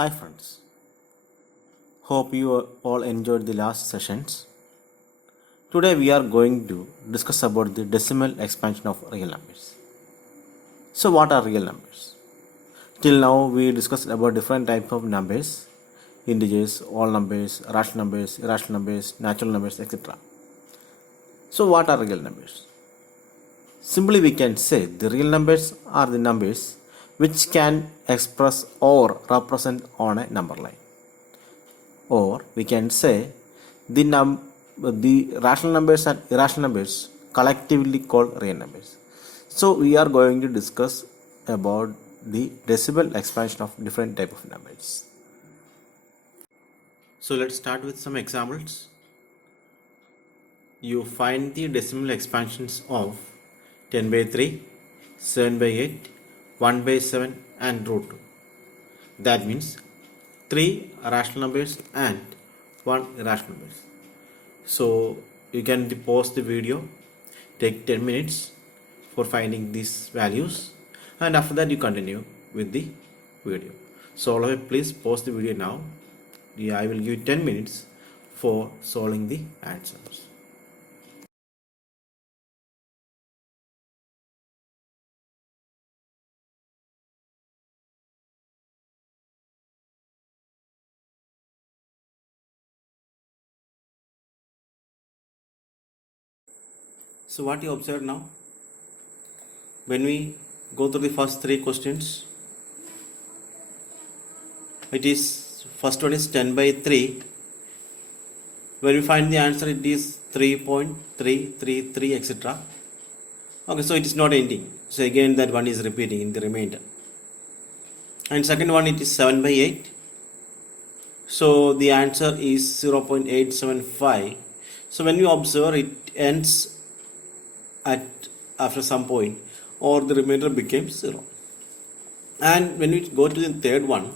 Hi friends, hope you all enjoyed the last sessions. Today we are going to discuss about the decimal expansion of real numbers. So what are real numbers? Till now we discussed about different types of numbers, integers, whole numbers, rational numbers, irrational numbers, natural numbers, etc. So what are real numbers? Simply we can say the real numbers are the numbers which can express or represent on a number line. Or we can say the rational numbers and irrational numbers collectively called real numbers. So we are going to discuss about the decimal expansion of different type of numbers. So let's start with some examples. You find the decimal expansions of 10 by 3, 7 by 8, 1 by 7 and root 2. That means 3 rational numbers and 1 irrational numbers. So you can pause the video, take 10 minutes for finding these values, and after that you continue with the video. So all of you please pause the video now. I will give you 10 minutes for solving the answers. So what you observe now, when we go through the first three questions, it is first one is 10 by 3. When we find the answer, it is 3.333 etc. Okay, so it is not ending. So again that one is repeating in the remainder. And second one, it is 7 by 8. So the answer is 0.875. So when you observe, it ends at after some point, or the remainder becomes 0. And when we go to the third one,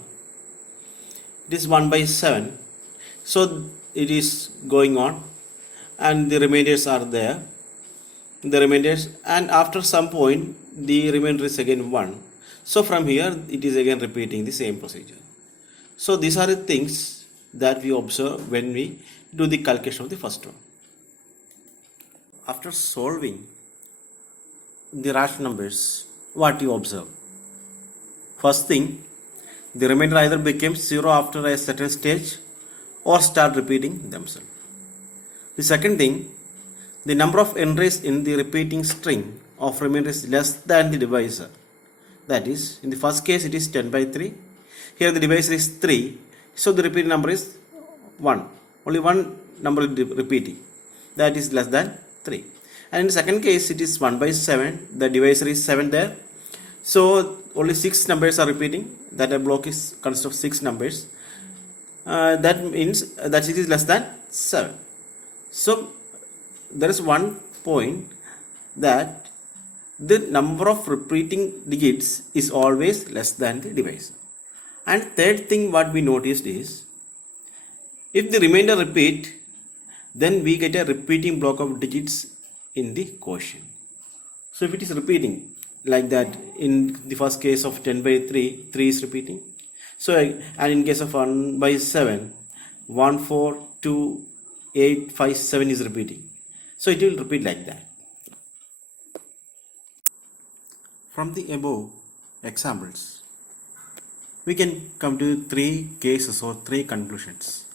it is 1 by 7. So it is going on and the remainders are there. The remainders, and after some point the remainder is again 1. So from here it is again repeating the same procedure. So these are the things that we observe when we do the calculation of the first one. After solving the rational numbers, what you observe? First thing, the remainder either becomes 0 after a certain stage or start repeating themselves. The second thing, the number of entries in the repeating string of remainder is less than the divisor. That is, in the first case it is 10 by 3. Here the divisor is 3. So the repeating number is 1. Only one number is repeating. That is less than 3. And in the second case it is 1 by 7. The divisor is 7 there. So only 6 numbers are repeating. That a block is consists of 6 numbers. That means that it is less than 7. So there is one point that the number of repeating digits is always less than the divisor. And third thing what we noticed is, if the remainder repeat, then we get a repeating block of digits in the quotient. So if it is repeating like that, in the first case of 10 by 3, 3 is repeating. So, and in case of 1 by 7, 1, 4, 2, 8, 5, 7 is repeating. So it will repeat like that. From the above examples, we can come to 3 cases or 3 conclusions.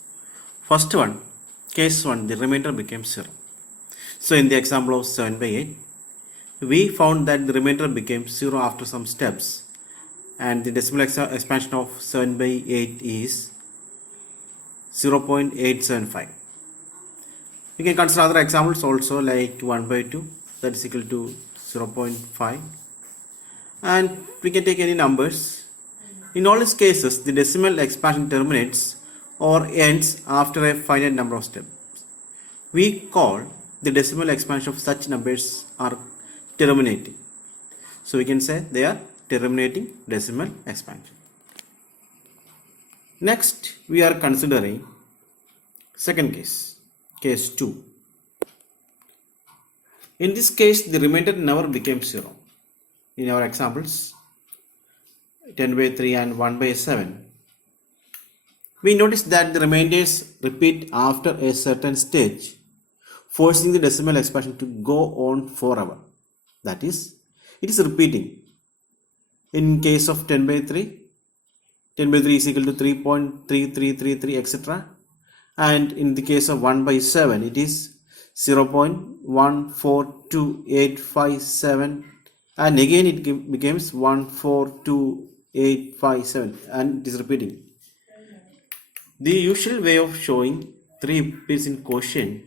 First one, case 1, the remainder became 0. So in the example of 7 by 8, we found that the remainder became 0 after some steps, and the decimal expansion of 7 by 8 is 0.875. We can consider other examples also, like 1 by 2, that is equal to 0.5, and we can take any numbers. In all these cases, the decimal expansion terminates or ends after a finite number of steps. We call the decimal expansion of such numbers are terminating. So we can say they are terminating decimal expansion. Next, we are considering second case, case 2. In this case, the remainder never became 0. In our examples, 10 by 3 and 1 by 7, we notice that the remainders repeat after a certain stage, forcing the decimal expansion to go on forever. That is, it is repeating. In case of 10 by 3, 10 by 3 is equal to 3.3333, etc. And in the case of 1 by 7, it is 0.142857, and again it becomes 142857, and it is repeating. The usual way of showing 3 bits in quotient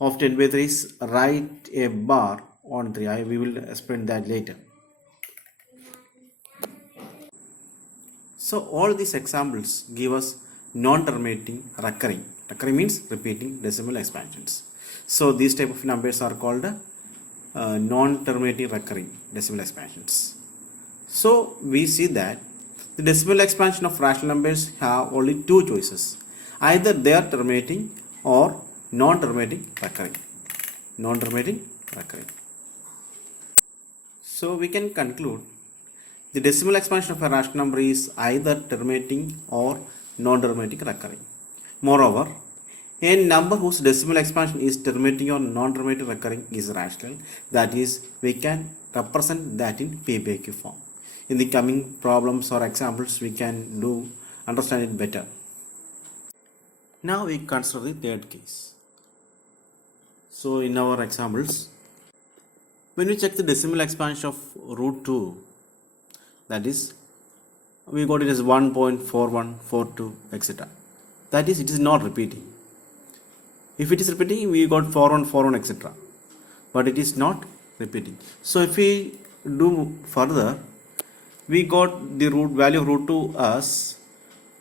of 10 by 3 is write a bar on 3. We will explain that later. So all these examples give us non-terminating recurring. Recurring means repeating decimal expansions. So these type of numbers are called non-terminating recurring decimal expansions. So we see that the decimal expansion of rational numbers have only two choices. Either they are terminating or non-terminating recurring. Non-terminating recurring. So we can conclude the decimal expansion of a rational number is either terminating or non-terminating recurring. Moreover, a number whose decimal expansion is terminating or non-terminating recurring is rational. That is, we can represent that in P by Q form. In the coming problems or examples, we can understand it better. Now we consider the third case. So in our examples, when we check the decimal expansion of root 2, that is, we got it as 1.4142, etc. That is, it is not repeating. If it is repeating, we got 4141, etc. But it is not repeating. So if we do further, we got the root value of root 2 as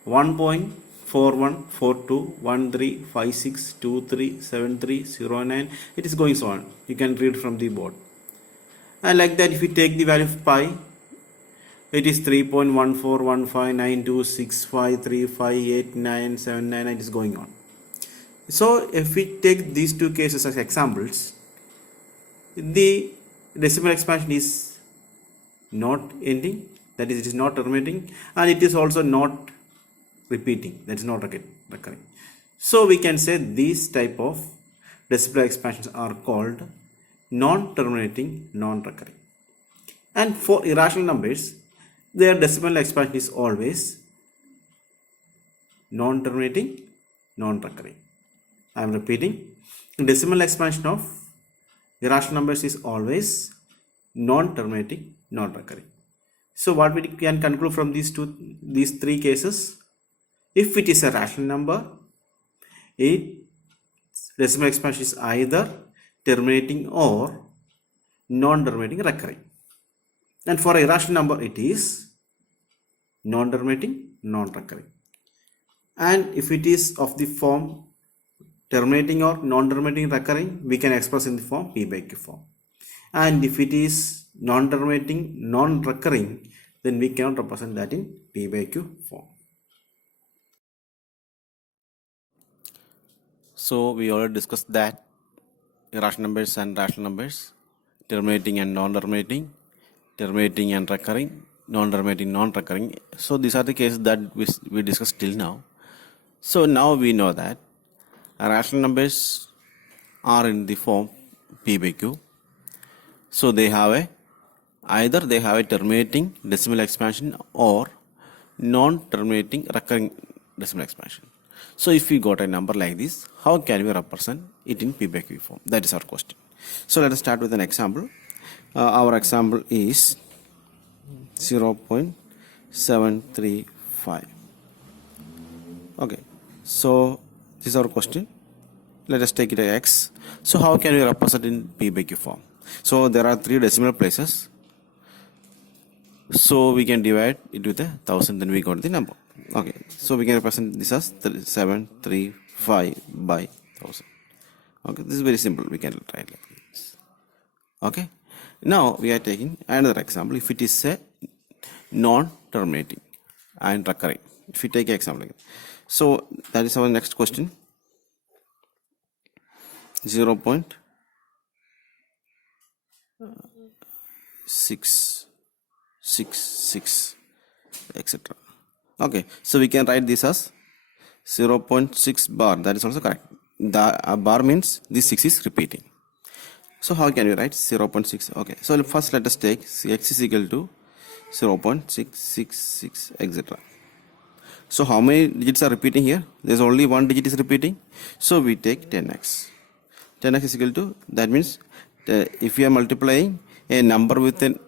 1.41421356237309. It is going so on. You can read from the board. And like that, if we take the value of pi, it is 3.141592653589799. It is going on. So if we take these two cases as examples, the decimal expansion is not ending, that is, it is not terminating, and it is also not repeating, that is not recurring. So we can say these type of decimal expansions are called non-terminating, non-recurring. And for irrational numbers, their decimal expansion is always non-terminating, non-recurring. I am repeating, decimal expansion of irrational numbers is always non-terminating, non-recurring. So what we can conclude from these three cases, if it is a rational number, its decimal expansion is either terminating or non-terminating, recurring. And for irrational number, it is non-terminating, non-recurring. And if it is of the form terminating or non-terminating, recurring, we can express in the form P by Q form. And if it is non-terminating, non-recurring, then we cannot represent that in P by Q form. So we already discussed that irrational numbers and rational numbers, terminating and non-terminating, terminating and recurring, non-terminating, non-recurring. So these are the cases that we discussed till now. So now we know that rational numbers are in the form P by Q. So either they have a terminating decimal expansion or non-terminating recurring decimal expansion. So if we got a number like this, how can we represent it in P by Q form? That is our question. So let us start with an example. Our example is 0.735. Okay, so this is our question. Let us take it as x. So how can we represent in P by Q form? So there are 3 decimal places. So we can divide it with 1000, then we got the number. Okay, so we can represent this as 735 by 1000. Okay, this is very simple. We can try it like this. Okay, now we are taking another example. If it is a non-terminating and recurring, if we take an example again. So that is our next question. 0.666, etc. Okay, so we can write this as 0.6 bar, that is also correct. The bar means this 6 is repeating. So how can we write 0.6? Okay, so first let us take x is equal to 0.666, etc. So how many digits are repeating here? There's only one digit is repeating. So we take 10x. 10x is equal to, that means if we are multiplying a number with an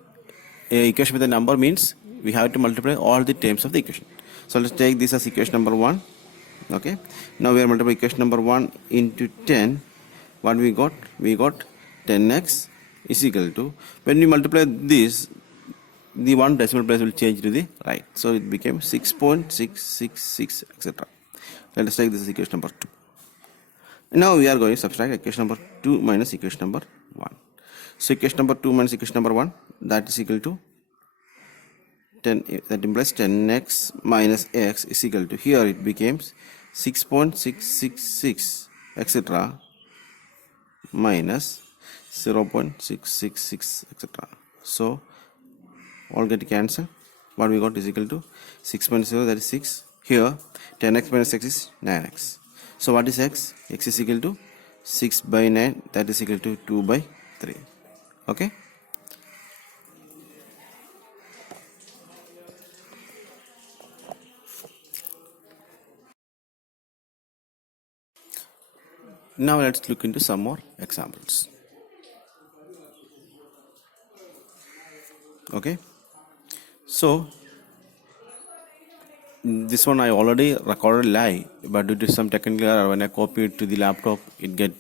equation with a number, means we have to multiply all the terms of the equation. So let's take this as equation number 1. Okay, now we are multiplying equation number 1 into 10. What we got? We got 10x is equal to, when we multiply this, the one decimal place will change to the right. So it became 6.666, etc. Let us take this as equation number 2. Now we are going to subtract equation number 2 minus equation number 1. So equation number 2 minus equation number 1, that is equal to 10, that implies 10x minus x is equal to, here it becomes 6.666, etc. minus 0.666, etc. So all get cancelled. What we got is equal to 6.0, that is 6. Here 10x minus x is 9x. So what is x? X is equal to 6 by 9, that is equal to 2 by 3. Okay. Now let's look into some more examples. Okay. So this one I already recorded live, but due to some technical error, when I copy it to the laptop, it get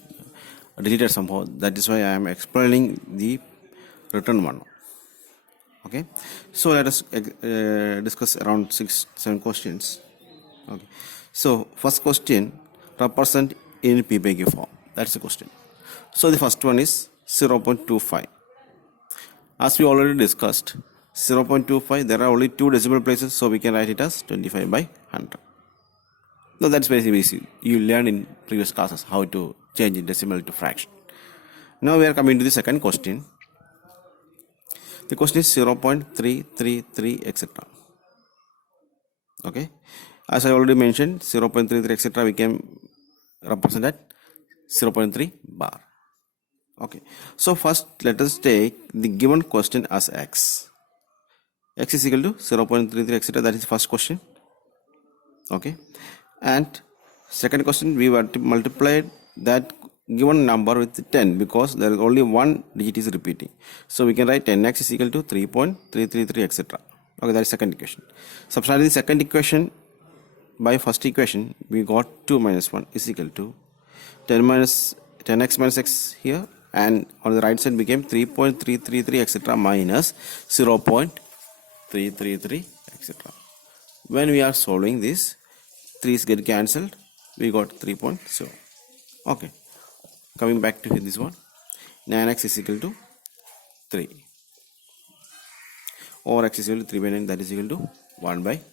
deleted somehow. That is why I am explaining the written one. Okay. So let us discuss around 6-7 questions. Okay. So first question, represent in P by Q form. That's the question. So the first one is 0.25. As we already discussed, 0.25, there are only 2 decimal places, so we can write it as 25 by 100. Now that's very easy. You learned in previous classes how to change decimal to fraction. Now we are coming to the second question. The question is 0.333, etc. Okay. As I already mentioned, 0.33, etc. we can represent at 0.3 bar. Okay. So first let us take the given question as x. X is equal to 0.33, etc. That is the first question. Okay. And second question, we were to multiply that given number with 10, because there is only one digit is repeating. So we can write 10x is equal to 3.333, etc. Okay, that is second equation. Substituting the second equation by first equation, we got 2 minus 1 is equal to 10x minus x here, and on the right side became 3.333, etc. minus 0.333, etc. When we are solving this, 3's get cancelled, we got 3.0. Okay, coming back to this one, 9x is equal to 3, or x is equal to 3 by 9, that is equal to 1 by 3.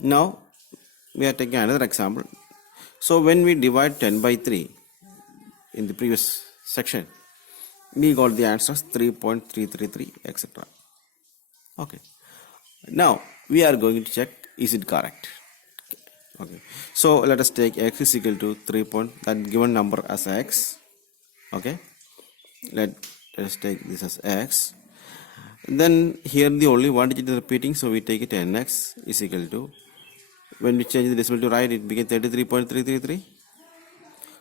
Now we are taking another example. So when we divide 10 by 3 in the previous section, we got the answers 3.333, etc. Okay. Now we are going to check, is it correct? Okay. So let us take x is equal to 3. That given number as x. Okay. Let us take this as x. Then here the only one digit is repeating, so we take it 10x is equal to, when we change the decimal to right, it became 33.333.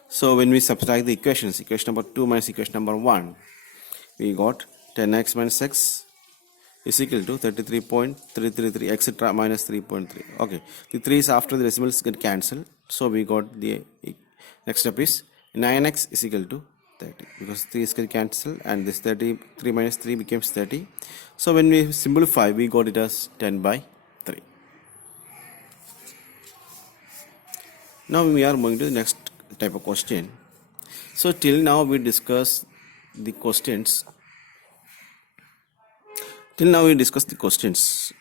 So when we subtract the equations, equation number 2 minus equation number 1, we got 10x minus x is equal to 33.333, etc. minus 3.3. Okay, the 3's after the decimals get cancelled, so we got the next step is 9x is equal to 30, because 3's get cancelled and this 33 minus 3 becomes 30. So when we simplify, we got it as 10 by 3. Now we are moving to the next type of question. So till now we discussed the questions. Till now we discussed the questions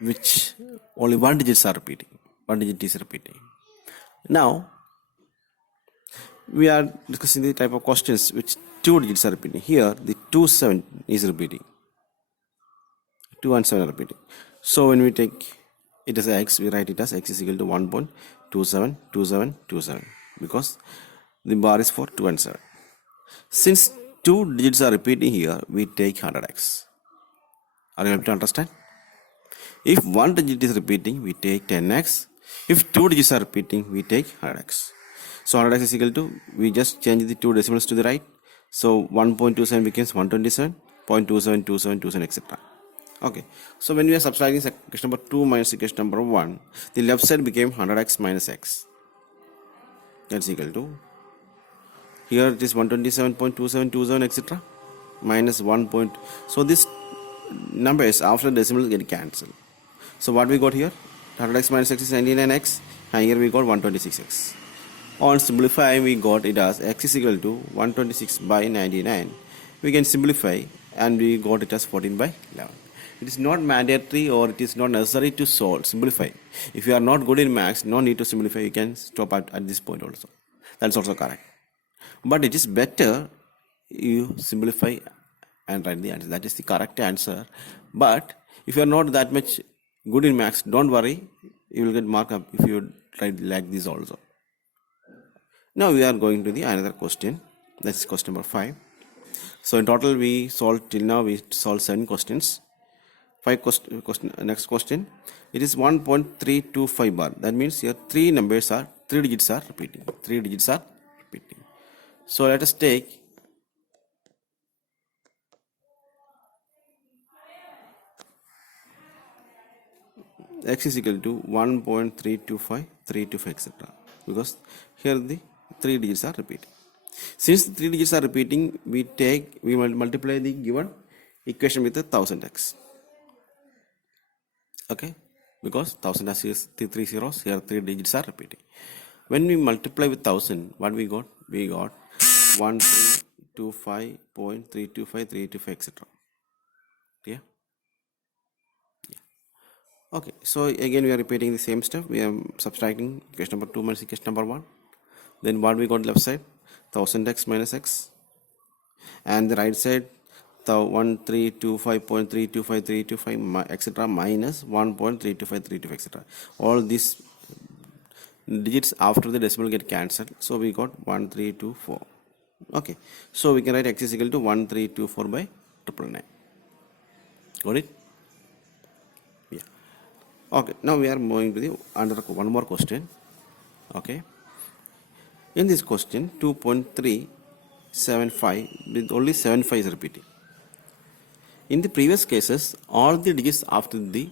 which only one digit are repeating. One digit is repeating. Now we are discussing the type of questions which 2 digits are repeating. Here the 2, 7 is repeating. 2 and 7 are repeating. So when we take it is x, we write it as x is equal to 1.272727 because the bar is for 2 and 7. Since 2 digits are repeating here, we take 100x. Are you able to understand? If 1 digit is repeating, we take 10x. If 2 digits are repeating, we take 100x. So 100x is equal to, we just change the 2 decimals to the right. So 1.27 becomes 127, 0.272727, etc. Okay. So when we are subtracting equation number 2 minus equation number 1, the left side became 100x minus x. That's equal to, here it is 127.2727, etc. minus 1 point. So this numbers after decimal get cancelled. So what we got here? 100x minus x is 99x, and here we got 126x. On simplify, we got it as x is equal to 126 by 99. We can simplify and we got it as 14 by 11. It is not mandatory or it is not necessary to simplify. If you are not good in maths, no need to simplify, you can stop at this point also. That's also correct. But it is better you simplify and write the answer. That is the correct answer. But if you are not that much good in maths, don't worry, you will get mark up if you write like this also. Now we are going to the another question. That's question number 5. So in total we solved till now, we solved 7 questions. 5 question. Next question. It is 1.325 bar. That means here 3 digits are repeating. 3 digits are repeating. So let us take x is equal to 1.325, 325, etc. Because here the 3 digits are repeating. Since the 3 digits are repeating, we multiply the given equation with 1000x. Okay, because 1000 has 3 zeros, here 3 digits are repeating. When we multiply with 1000, what we got? We got 1325.325, etc. Yeah. Okay, so again we are repeating the same step. We are subtracting equation number 2 minus equation number 1. Then what we got left side? 1000x minus x. And the right side, 1325.325, etc. minus 1.325, etc. All these digits after the decimal get cancelled. So we got 1324. Okay, so we can write x is equal to 1324 by 999. Got it? Yeah. Okay, now we are moving to the one more question. Okay. In this question, 2.375 with only 75 is repeating. In the previous cases, all the digits after the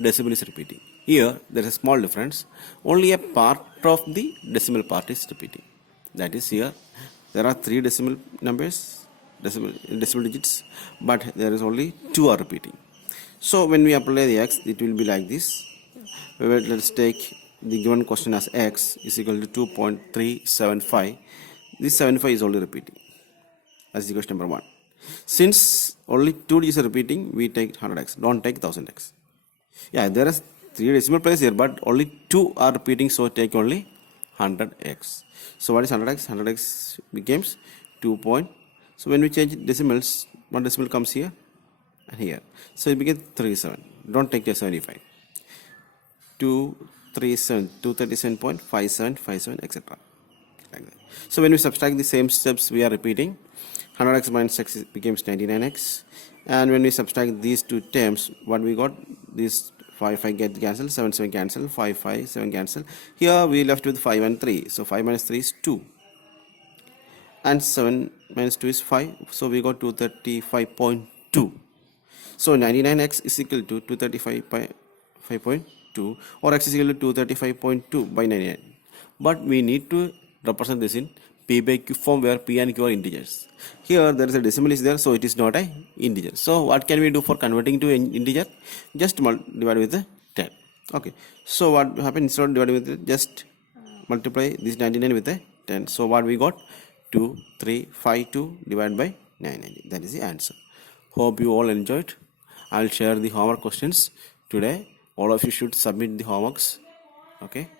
decimal is repeating. Here, there is a small difference. Only a part of the decimal part is repeating. That is, here there are 3 decimal digits, but there is only 2 are repeating. So when we apply the x, it will be like this. Let's take the given question as x is equal to 2.375. This 75 is only repeating. That's the question number 1. Since only 2 digits are repeating, we take 100x. Don't take 1000x. Yeah, there are 3 decimal places here, but only 2 are repeating, so take only 100x. So what is 100x? 100x becomes 2. So when we change decimals, one decimal comes here and here. So it becomes 37. Don't take a 75. 237.5757, etc. Like that. So when we subtract the same steps, we are repeating. 100x minus x becomes 99x. And when we subtract these 2 terms, what we got? This 5 get cancelled, 7 cancel, 5 7 cancel. Here we left with 5 and 3. So 5 minus 3 is 2. And 7 minus 2 is 5. So we got 235.2. So 99x is equal to 235.2, or x is equal to 235.2 by 99. But we need to represent this in p by q form, where p and q are integers. Here there is a decimal is there, so it is not a integer. So what can we do for converting to an integer? Just divide with 10. Okay. So what happens, instead of dividing with it, just multiply this 99 with 10. So what we got? 2352 divided by 990. That is the answer. Hope you all enjoyed. I'll share the homework questions today. All of you should submit the homeworks. Okay.